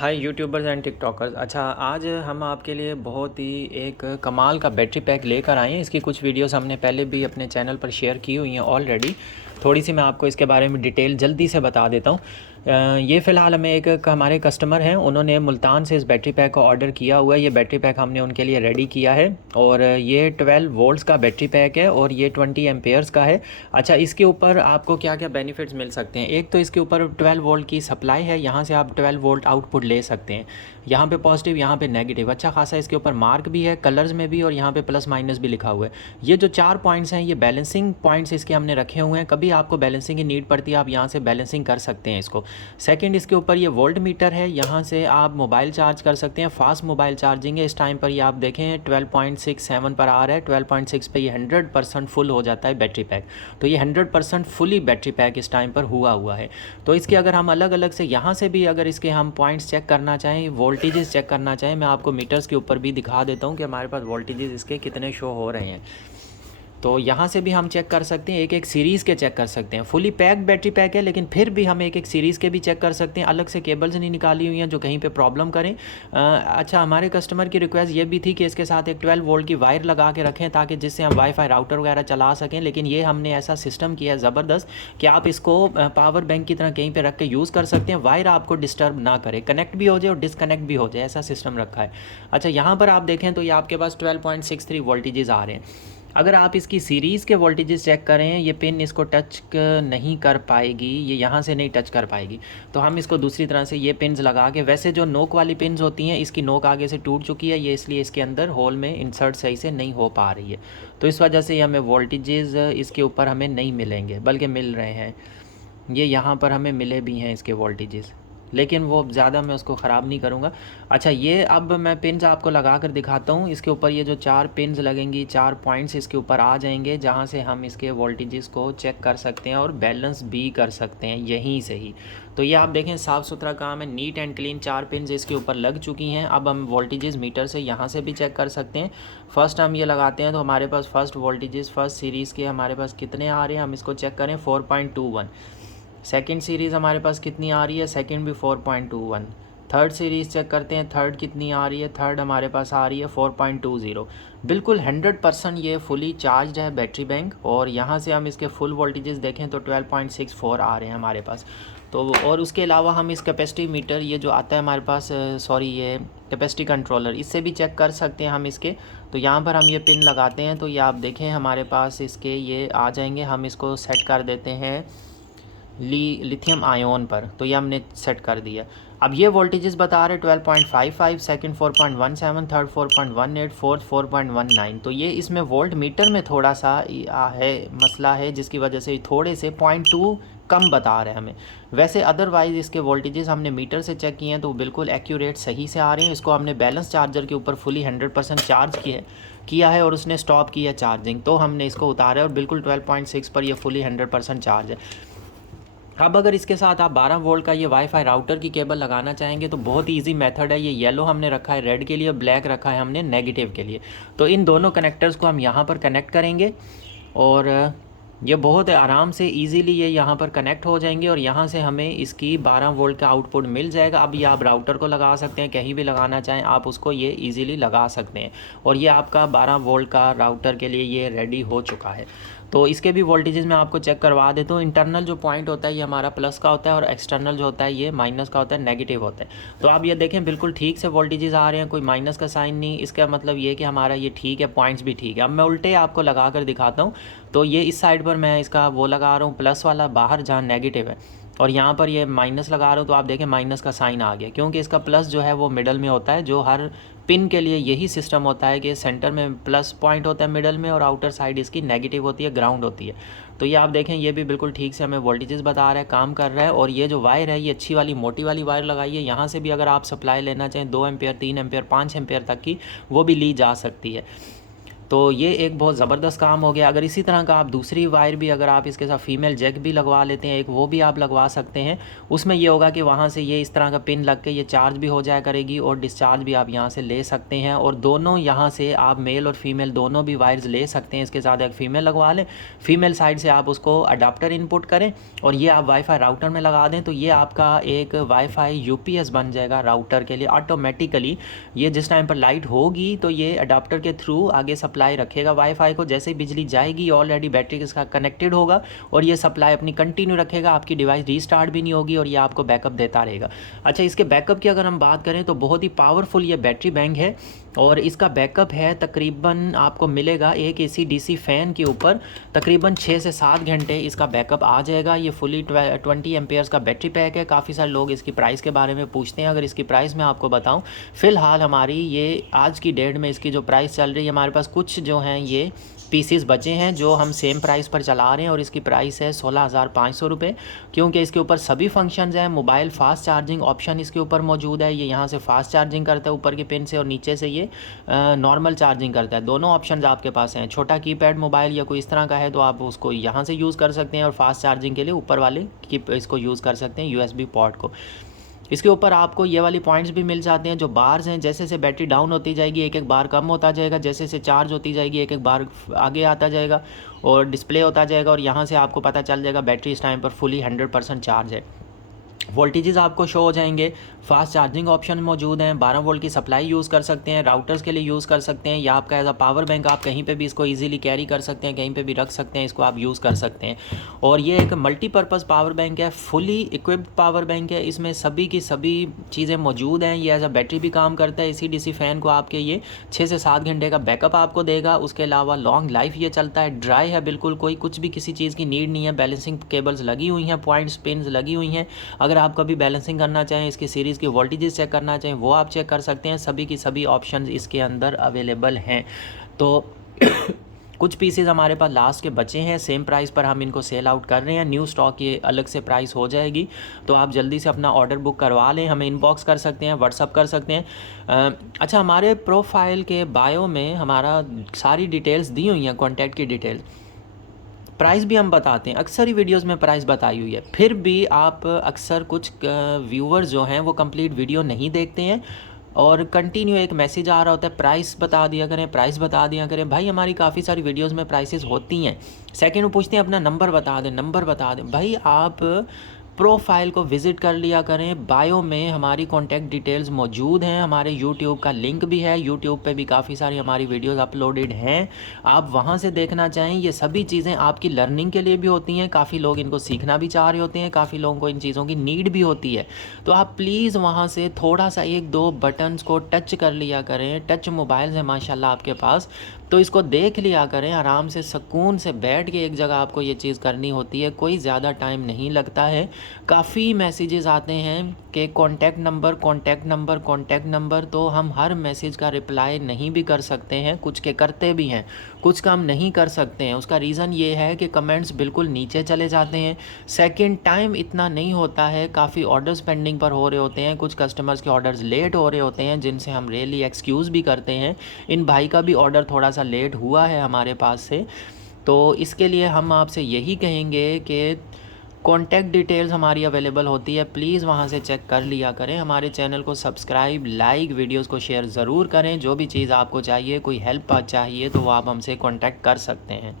Hi YouTubers and TikTokers. अच्छा, आज हम आपके लिए बहुत ही एक कमाल का बैटरी पैक लेकर आए हैं। इसकी कुछ वीडियोस हमने पहले भी अपने चैनल पर शेयर की हुई हैं ऑलरेडी। थोड़ी सी मैं आपको इसके बारे में डिटेल जल्दी से बता देता हूँ। ये फ़िलहाल हमें हमारे कस्टमर हैं, उन्होंने मुल्तान से इस बैटरी पैक का ऑर्डर किया हुआ है। ये बैटरी पैक हमने उनके लिए रेडी किया है और ये 12 वोल्ट्स का बैटरी पैक है और ये 20 एम्पेयर्स का है। अच्छा, इसके ऊपर आपको क्या क्या बेनिफिट्स मिल सकते हैं। एक तो इसके ऊपर 12 वोल्ट की सप्लाई है, यहाँ से आप 12 वोल्ट आउटपुट ले सकते हैं। यहाँ पे पॉजिटिव, यहाँ पे नेगेटिव, अच्छा खासा इसके ऊपर मार्क भी है कलर्स में भी, और यहाँ पे प्लस माइनस भी लिखा हुआ है। ये जो 4 पॉइंट्स हैं ये बैलेंसिंग पॉइंट्स इसके हमने रखे हुए हैं। कभी आपको बैलेंसिंग की नीड पड़ती है आप यहाँ से बैलेंसिंग कर सकते हैं इसको। सेकंड, इसके ऊपर ये वोल्ट मीटर है, यहाँ से आप मोबाइल चार्ज कर सकते हैं। फास्ट मोबाइल चार्जिंग है। इस टाइम पर ये आप देखें 12.67 पर आ रहा है। 12.6 पे ये 100% फुल हो जाता है बैटरी पैक। तो ये 100% फुली बैटरी पैक इस टाइम पर हुआ है। तो इसके अगर हम अलग अलग से यहाँ से भी अगर इसके हम पॉइंट्स चेक करना चाहें, वोल्टेजेस चेक करना चाहें, मैं आपको मीटर्स के ऊपर भी दिखा देता हूँ कि हमारे पास वोल्टेजेस इसके कितने शो हो रहे हैं। तो यहाँ से भी हम चेक कर सकते हैं, एक एक सीरीज़ के चेक कर सकते हैं। फुली पैक बैटरी पैक है, लेकिन फिर भी हम एक एक सीरीज़ के भी चेक कर सकते हैं। अलग से केबल्स नहीं निकाली हुई हैं जो कहीं पे प्रॉब्लम करें। अच्छा, हमारे कस्टमर की रिक्वेस्ट ये भी थी कि इसके साथ एक 12 वोल्ट की वायर लगा के रखें ताकि जिससे हम वाईफाई राउटर वगैरह चला सकें। लेकिन ये हमने ऐसा सिस्टम किया है ज़बरदस्त कि आप इसको पावर बैंक की तरह कहीं पर रख के यूज़ कर सकते हैं। वायर आपको डिस्टर्ब ना करे, कनेक्ट भी हो जाए और डिसकनेक्ट भी हो जाए, ऐसा सिस्टम रखा है। अच्छा, यहाँ पर आप देखें तो ये आपके पास 12.63 वोल्टेजेस आ रहे हैं। अगर आप इसकी सीरीज़ के वोल्टेजेस चेक करें, ये पिन इसको टच नहीं कर पाएगी, ये यहाँ से नहीं टच कर पाएगी। तो हम इसको दूसरी तरह से ये पिन्स लगा के, वैसे जो नोक वाली पिन्स होती हैं इसकी नोक आगे से टूट चुकी है, ये इसलिए इसके अंदर होल में इंसर्ट सही से नहीं हो पा रही है। तो इस वजह से हमें वोल्टेजेस इसके ऊपर हमें नहीं मिलेंगे, बल्कि मिल रहे हैं। ये यहाँ पर हमें मिले भी हैं इसके वोल्टेजेस, लेकिन वो ज़्यादा मैं उसको ख़राब नहीं करूँगा। अच्छा, ये अब मैं पिन्स आपको लगा कर दिखाता हूँ। इसके ऊपर ये जो 4 पिन्स लगेंगी, 4 पॉइंट्स इसके ऊपर आ जाएंगे, जहाँ से हम इसके वोल्टेजेस को चेक कर सकते हैं और बैलेंस भी कर सकते हैं यहीं से ही। तो ये आप देखें साफ़ सुथरा काम है, नीट एंड क्लीन। 4 पिन्स इसके ऊपर लग चुकी हैं। अब हम वोल्टेजेस मीटर से यहाँ से भी चेक कर सकते हैं। फ़र्स्ट हम ये लगाते हैं तो हमारे पास फर्स्ट वोल्टेजेस फर्स्ट सीरीज़ के हमारे पास कितने आ रहे हैं, हम इसको चेक करें 4.21। सेकंड सीरीज़ हमारे पास कितनी आ रही है, सेकंड भी 4.21। थर्ड सीरीज़ चेक करते हैं, थर्ड कितनी आ रही है, थर्ड हमारे पास आ रही है 4.20। बिल्कुल 100% ये फुली चार्ज है बैटरी बैंक। और यहाँ से हम इसके फुल वोल्टेजेस देखें तो 12.64 आ रहे हैं हमारे पास। तो और उसके अलावा हम इस कैपेसिटी मीटर ये जो आता है हमारे पास, ये कैपेसिटी कंट्रोलर, इससे भी चेक कर सकते हैं हम इसके। तो यहाँ पर हम ये पिन लगाते हैं तो ये आप देखें हमारे पास इसके ये आ जाएंगे। हम इसको सेट कर देते हैं लिथियम आयोन पर, तो ये हमने सेट कर दिया। अब ये वोल्टेजेस बता रहे 12.55, सेकंड 4.17, थर्ड 4.18, फोर्थ 4.19। तो ये इसमें वोल्ट मीटर में थोड़ा सा है मसला है, जिसकी वजह से थोड़े से 0.2 कम बता रहे हैं हमें। वैसे अदरवाइज़ इसके वोल्टेजेस हमने मीटर से चेक किए हैं तो बिल्कुल एक्यूरेट सही से आ रहे हैं। इसको हमने बैलेंस चार्जर के ऊपर फुली 100% चार्ज किया है और उसने स्टॉप किया चार्जिंग, तो हमने इसको उतारा है और बिल्कुल 12.6 पर ये फुली 100% चार्ज है। अब अगर इसके साथ आप 12 वोल्ट का ये वाईफाई राउटर की केबल लगाना चाहेंगे तो बहुत ही ईजी मेथड है। ये येलो हमने रखा है रेड के लिए, ब्लैक रखा है हमने नेगेटिव के लिए। तो इन दोनों कनेक्टर्स को हम यहाँ पर कनेक्ट करेंगे और ये बहुत आराम से इजीली ये यहाँ पर कनेक्ट हो जाएंगे और यहाँ से हमें इसकी 12 वोल्ट का आउटपुट मिल जाएगा। अब ये आप राउटर को लगा सकते हैं, कहीं भी लगाना चाहें आप उसको ये इजीली लगा सकते हैं। और ये आपका 12 वोल्ट का राउटर के लिए ये रेडी हो चुका है। तो इसके भी वोल्टेजेस मैं आपको चेक करवा देता हूँ। इंटरनल जो पॉइंट होता है ये हमारा प्लस का होता है और एक्सटर्नल जो होता है ये माइनस का होता है, नेगेटिव होता है। तो आप ये देखें बिल्कुल ठीक से वोल्टेजेस आ रहे हैं, कोई माइनस का साइन नहीं। इसका मतलब ये कि हमारा ये ठीक है, पॉइंट्स भी ठीक है। अब मैं उल्टे आपको लगा कर दिखाता हूँ। तो ये इस साइड पर मैं इसका वो लगा रहा हूँ प्लस वाला बाहर जहाँ नेगेटिव है, और यहाँ पर ये माइनस लगा रहा हूँ। तो आप देखें माइनस का साइन आ गया, क्योंकि इसका प्लस जो है वो मिडल में होता है। जो हर पिन के लिए यही सिस्टम होता है कि सेंटर में प्लस पॉइंट होता है मिडल में और आउटर साइड इसकी नेगेटिव होती है, ग्राउंड होती है। तो ये आप देखें ये भी बिल्कुल ठीक से हमें वोल्टेजेस बता रहा है, काम कर रहा है। और ये जो वायर है ये अच्छी वाली मोटी वाली वायर लगाई है। यहाँ से भी अगर आप सप्लाई लेना चाहें 2 एम्पेयर 3 एम्पेयर 5 एम्पेयर तक की, वो भी ली जा सकती है। तो ये एक बहुत ज़बरदस्त काम हो गया। अगर इसी तरह का आप दूसरी वायर भी अगर आप इसके साथ फ़ीमेल जैक भी लगवा लेते हैं एक, वो भी आप लगवा सकते हैं। उसमें ये होगा कि वहाँ से ये इस तरह का पिन लग के ये चार्ज भी हो जाया करेगी और डिस्चार्ज भी आप यहाँ से ले सकते हैं। और दोनों यहाँ से आप मेल और फीमेल दोनों भी वायर्स ले सकते हैं। इसके साथ एक फ़ीमेल लगवा लें, फीमेल साइड से आप उसको अडाप्टर इनपुट करें और ये आप वाईफाई राउटर में लगा दें, तो ये आपका एक वाईफाई यूपीएस बन जाएगा राउटर के लिए ऑटोमेटिकली। ये जिस टाइम पर लाइट होगी तो ये अडाप्टर के थ्रू आगे सप्लाई रखेगा वाईफाई को। जैसे ही बिजली जाएगी ऑलरेडी बैटरी के साथ कनेक्टेड होगा और ये सप्लाई अपनी कंटिन्यू रखेगा, आपकी डिवाइस रीस्टार्ट भी नहीं होगी और ये आपको बैकअप देता रहेगा। अच्छा, इसके बैकअप की अगर हम बात करें तो बहुत ही पावरफुल ये बैटरी बैंक है और इसका बैकअप है तकरीबन आपको मिलेगा एक एसी डीसी फ़ैन के ऊपर तकरीबन 6 से 7 घंटे इसका बैकअप आ जाएगा। ये फुली 20 एम्पेयर्स का बैटरी पैक है। काफ़ी सारे लोग इसकी प्राइस के बारे में पूछते हैं। अगर इसकी प्राइस मैं आपको बताऊं, फ़िलहाल हमारी ये आज की डेट में इसकी जो प्राइस चल रही है, हमारे पास कुछ जो हैं ये पीसीस बचे हैं जो हम सेम प्राइस पर चला रहे हैं और इसकी प्राइस है 16,500 रुपये, क्योंकि इसके ऊपर सभी फंक्शंस हैं। मोबाइल फास्ट चार्जिंग ऑप्शन इसके ऊपर मौजूद है। ये यहाँ से फास्ट चार्जिंग करता है ऊपर के पिन से और नीचे से ये नॉर्मल चार्जिंग करता है। दोनों ऑप्शंस आपके पास हैं। छोटा कीपैड मोबाइल या कोई इस तरह का है तो आप उसको यहाँ से यूज़ कर सकते हैं और फास्ट चार्जिंग के लिए ऊपर वाले की इसको यूज़ कर सकते हैं यूएसबी पोर्ट को। इसके ऊपर आपको ये वाली पॉइंट्स भी मिल जाते हैं जो बार्स हैं। जैसे जैसे बैटरी डाउन होती जाएगी एक एक बार कम होता जाएगा, जैसे जैसे चार्ज होती जाएगी एक एक बार आगे आता जाएगा और डिस्प्ले होता जाएगा और यहाँ से आपको पता चल जाएगा बैटरी इस टाइम पर फुली 100% चार्ज है। वोल्टेजेस आपको शो हो जाएंगे। फास्ट चार्जिंग ऑप्शन मौजूद हैं। 12 वोल्ट की सप्लाई यूज़ कर सकते हैं, राउटर्स के लिए यूज़ कर सकते हैं, या आपका एज अ पावर बैंक आप कहीं पे भी इसको इजीली कैरी कर सकते हैं, कहीं पे भी रख सकते हैं, इसको आप यूज़ कर सकते हैं। और ये एक मल्टीपर्पज़ पावर बैंक है, फुली इक्विप्ड पावर बैंक है। इसमें सभी की सभी चीज़ें मौजूद हैं। ये एज अ बैटरी भी काम करता है। AC/DC फ़ैन को आपके ये 6 से 7 घंटे का बैकअप आपको देगा। उसके अलावा लॉन्ग लाइफ ये चलता है। ड्राई है बिल्कुल, कोई कुछ भी किसी चीज़ की नीड नहीं है। बैलेंसिंग केबल्स लगी हुई हैं, पॉइंट्स पिन्स लगी हुई हैं। अगर आप कभी बैलेंसिंग करना चाहें, इसकी सीरीज़ की वोल्टेजेस चेक करना चाहें, वो आप चेक कर सकते हैं। सभी की सभी ऑप्शंस इसके अंदर अवेलेबल हैं। तो कुछ पीसेस हमारे पास लास्ट के बचे हैं, सेम प्राइस पर हम इनको सेल आउट कर रहे हैं। न्यू स्टॉक ये अलग से प्राइस हो जाएगी, तो आप जल्दी से अपना ऑर्डर बुक करवा लें। हमें इनबॉक्स कर सकते हैं, व्हाट्सअप कर सकते हैं। अच्छा, हमारे प्रोफाइल के बायो में हमारा सारी डिटेल्स दी हुई हैं, कॉन्टैक्ट की डिटेल, प्राइस भी हम बताते हैं। अक्सर ही वीडियोस में प्राइस बताई हुई है, फिर भी आप अक्सर कुछ व्यूअर्स जो हैं वो कंप्लीट वीडियो नहीं देखते हैं और कंटिन्यू एक मैसेज आ रहा होता है प्राइस बता दिया करें, प्राइस बता दिया करें। भाई हमारी काफ़ी सारी वीडियोस में प्राइसेस होती हैं, सेकंड में पूछते हैं अपना नंबर बता दें, नंबर बता दें। भाई आप प्रोफाइल को विज़िट कर लिया करें। बायो में हमारी कॉन्टैक्ट डिटेल्स मौजूद हैं। हमारे यूट्यूब का लिंक भी है, यूट्यूब पे भी काफ़ी सारी हमारी वीडियोस अपलोडेड हैं, आप वहां से देखना चाहें। ये सभी चीज़ें आपकी लर्निंग के लिए भी होती हैं। काफ़ी लोग इनको सीखना भी चाह रहे होते हैं, काफ़ी लोगों को इन चीज़ों की नीड भी होती है। तो आप प्लीज़ वहाँ से थोड़ा सा 1-2 बटन्स को टच कर लिया करें। टच मोबाइल है माशाल्लाह आपके पास, तो इसको देख लिया करें। आराम से सुकून से बैठ के एक जगह आपको ये चीज़ करनी होती है, कोई ज़्यादा टाइम नहीं लगता है। काफ़ी मैसेजेस आते हैं कि contact number, contact number, contact number, तो हम हर मैसेज का रिप्लाई नहीं भी कर सकते हैं, कुछ के करते भी हैं, कुछ काम नहीं कर सकते हैं। उसका रीज़न ये है कि कमेंट्स बिल्कुल नीचे चले जाते हैं, सेकंड टाइम इतना नहीं होता है, काफ़ी ऑर्डर्स पेंडिंग पर हो रहे होते हैं, कुछ कस्टमर्स के ऑर्डर्स लेट हो रहे होते हैं जिनसे हम रियली एक्सक्यूज़ भी करते हैं। इन भाई का भी ऑर्डर थोड़ा सा लेट हुआ है हमारे पास से, तो इसके लिए हम आपसे यही कहेंगे कि कॉन्टैक्ट डिटेल्स हमारी अवेलेबल होती है, प्लीज़ वहाँ से चेक कर लिया करें। हमारे चैनल को सब्सक्राइब, लाइक, वीडियोस को शेयर ज़रूर करें। जो भी चीज़ आपको चाहिए, कोई हेल्प चाहिए तो वो आप हमसे कॉन्टैक्ट कर सकते हैं।